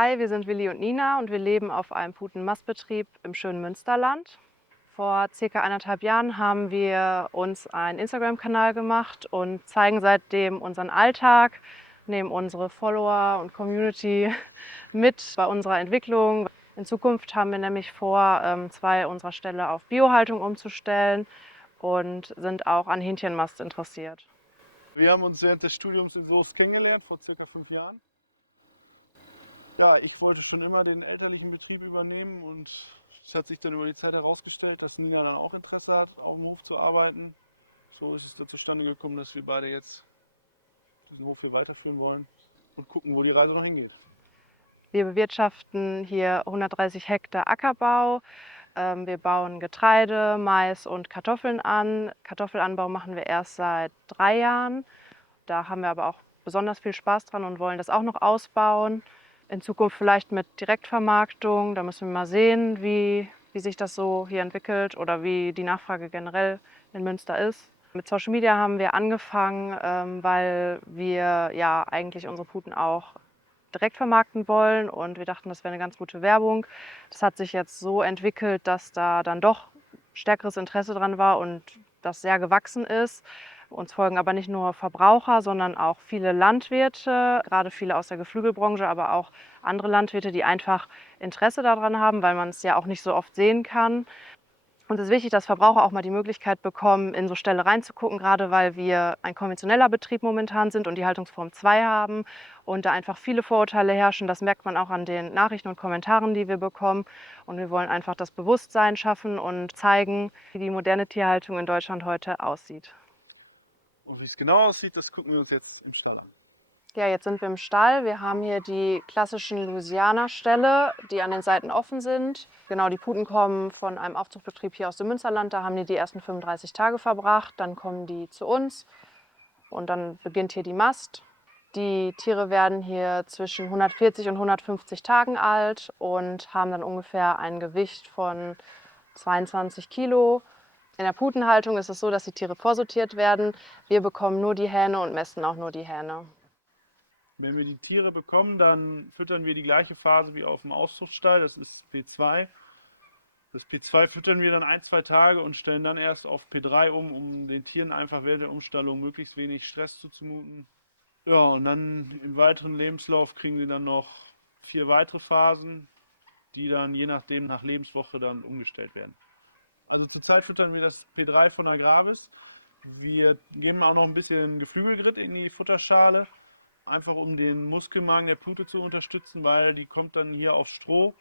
Hi, wir sind Willi und Nina und wir leben auf einem Putenmastbetrieb im schönen Münsterland. Vor circa 1,5 Jahren haben wir uns einen Instagram-Kanal gemacht und zeigen seitdem unseren Alltag, nehmen unsere Follower und Community mit bei unserer Entwicklung. In Zukunft haben wir nämlich vor, 2 unserer Ställe auf Biohaltung umzustellen und sind auch an Hähnchenmast interessiert. Wir haben uns während des Studiums in Soest kennengelernt, vor circa 5 Jahren. Ja, ich wollte schon immer den elterlichen Betrieb übernehmen und es hat sich dann über die Zeit herausgestellt, dass Nina dann auch Interesse hat, auf dem Hof zu arbeiten. So ist es dann zustande gekommen, dass wir beide jetzt diesen Hof hier weiterführen wollen und gucken, wo die Reise noch hingeht. Wir bewirtschaften hier 130 Hektar Ackerbau. Wir bauen Getreide, Mais und Kartoffeln an. Kartoffelanbau machen wir erst seit 3 Jahren. Da haben wir aber auch besonders viel Spaß dran und wollen das auch noch ausbauen. In Zukunft vielleicht mit Direktvermarktung. Da müssen wir mal sehen, wie sich das so hier entwickelt oder wie die Nachfrage generell in Münster ist. Mit Social Media haben wir angefangen, weil wir ja eigentlich unsere Puten auch direkt vermarkten wollen und wir dachten, das wäre eine ganz gute Werbung. Das hat sich jetzt so entwickelt, dass da dann doch stärkeres Interesse dran war und das sehr gewachsen ist. Uns folgen aber nicht nur Verbraucher, sondern auch viele Landwirte, gerade viele aus der Geflügelbranche, aber auch andere Landwirte, die einfach Interesse daran haben, weil man es ja auch nicht so oft sehen kann. Uns ist wichtig, dass Verbraucher auch mal die Möglichkeit bekommen, in so Ställe reinzugucken, gerade weil wir ein konventioneller Betrieb momentan sind und die Haltungsform 2 haben und da einfach viele Vorurteile herrschen. Das merkt man auch an den Nachrichten und Kommentaren, die wir bekommen. Und wir wollen einfach das Bewusstsein schaffen und zeigen, wie die moderne Tierhaltung in Deutschland heute aussieht. Und wie es genau aussieht, das gucken wir uns jetzt im Stall an. Ja, jetzt sind wir im Stall. Wir haben hier die klassischen Louisiana-Ställe, die an den Seiten offen sind. Genau, die Puten kommen von einem Aufzuchtbetrieb hier aus dem Münsterland. Da haben die ersten 35 Tage verbracht. Dann kommen die zu uns und dann beginnt hier die Mast. Die Tiere werden hier zwischen 140 und 150 Tagen alt und haben dann ungefähr ein Gewicht von 22 Kilo. In der Putenhaltung ist es so, dass die Tiere vorsortiert werden. Wir bekommen nur die Hähne und mästen auch nur die Hähne. Wenn wir die Tiere bekommen, dann füttern wir die gleiche Phase wie auf dem Auszuchtstall, das ist P2. Das P2 füttern wir dann 1, 2 Tage und stellen dann erst auf P3 um den Tieren einfach während der Umstellung möglichst wenig Stress zuzumuten. Ja, und dann im weiteren Lebenslauf kriegen sie dann noch 4 weitere Phasen, die dann je nachdem nach Lebenswoche dann umgestellt werden. Also zurzeit füttern wir das P3 von Agravis. Wir geben auch noch ein bisschen Geflügelgrit in die Futterschale, einfach um den Muskelmagen der Pute zu unterstützen, weil die kommt dann hier auf Stroh.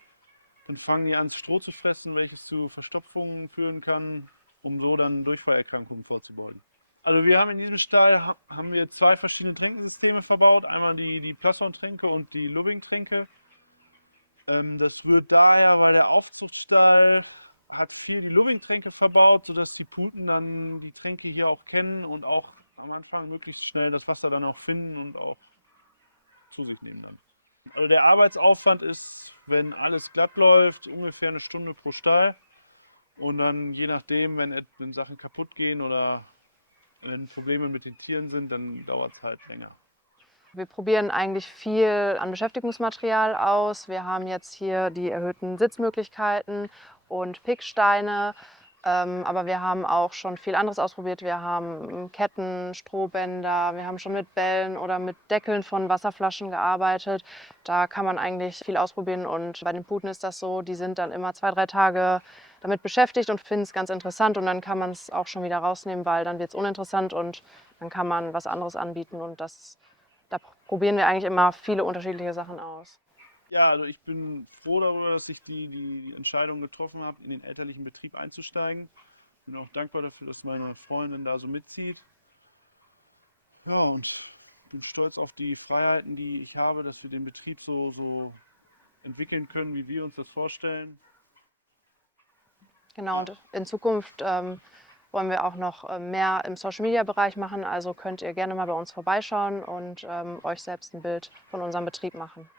Dann fangen die an, Stroh zu fressen, welches zu Verstopfungen führen kann, um so dann Durchfallerkrankungen vorzubeugen. Also wir haben in diesem Stall haben wir 2 verschiedene Tränkensysteme verbaut. Einmal die Plasson-Tränke und die Lubbing-Tränke. Das wird daher, weil der Aufzuchtstall hat viel die Lubbing-Tränke verbaut, sodass die Puten dann die Tränke hier auch kennen und auch am Anfang möglichst schnell das Wasser dann auch finden und auch zu sich nehmen dann. Also der Arbeitsaufwand ist, wenn alles glatt läuft, ungefähr 1 Stunde pro Stall. Und dann je nachdem, wenn Sachen kaputt gehen oder wenn Probleme mit den Tieren sind, dann dauert es halt länger. Wir probieren eigentlich viel an Beschäftigungsmaterial aus. Wir haben jetzt hier die erhöhten Sitzmöglichkeiten und Picksteine. Aber wir haben auch schon viel anderes ausprobiert. Wir haben Ketten, Strohbänder, wir haben schon mit Bällen oder mit Deckeln von Wasserflaschen gearbeitet. Da kann man eigentlich viel ausprobieren. Und bei den Puten ist das so, die sind dann immer 2, 3 Tage damit beschäftigt und finden es ganz interessant. Und dann kann man es auch schon wieder rausnehmen, weil dann wird es uninteressant und dann kann man was anderes anbieten. Und da probieren wir eigentlich immer viele unterschiedliche Sachen aus. Ja, also ich bin froh darüber, dass ich die Entscheidung getroffen habe, in den elterlichen Betrieb einzusteigen. Bin auch dankbar dafür, dass meine Freundin da so mitzieht. Ja, und bin stolz auf die Freiheiten, die ich habe, dass wir den Betrieb so entwickeln können, wie wir uns das vorstellen. Genau, Ja, und in Zukunft wollen wir auch noch mehr im Social-Media-Bereich machen. Also könnt ihr gerne mal bei uns vorbeischauen und euch selbst ein Bild von unserem Betrieb machen.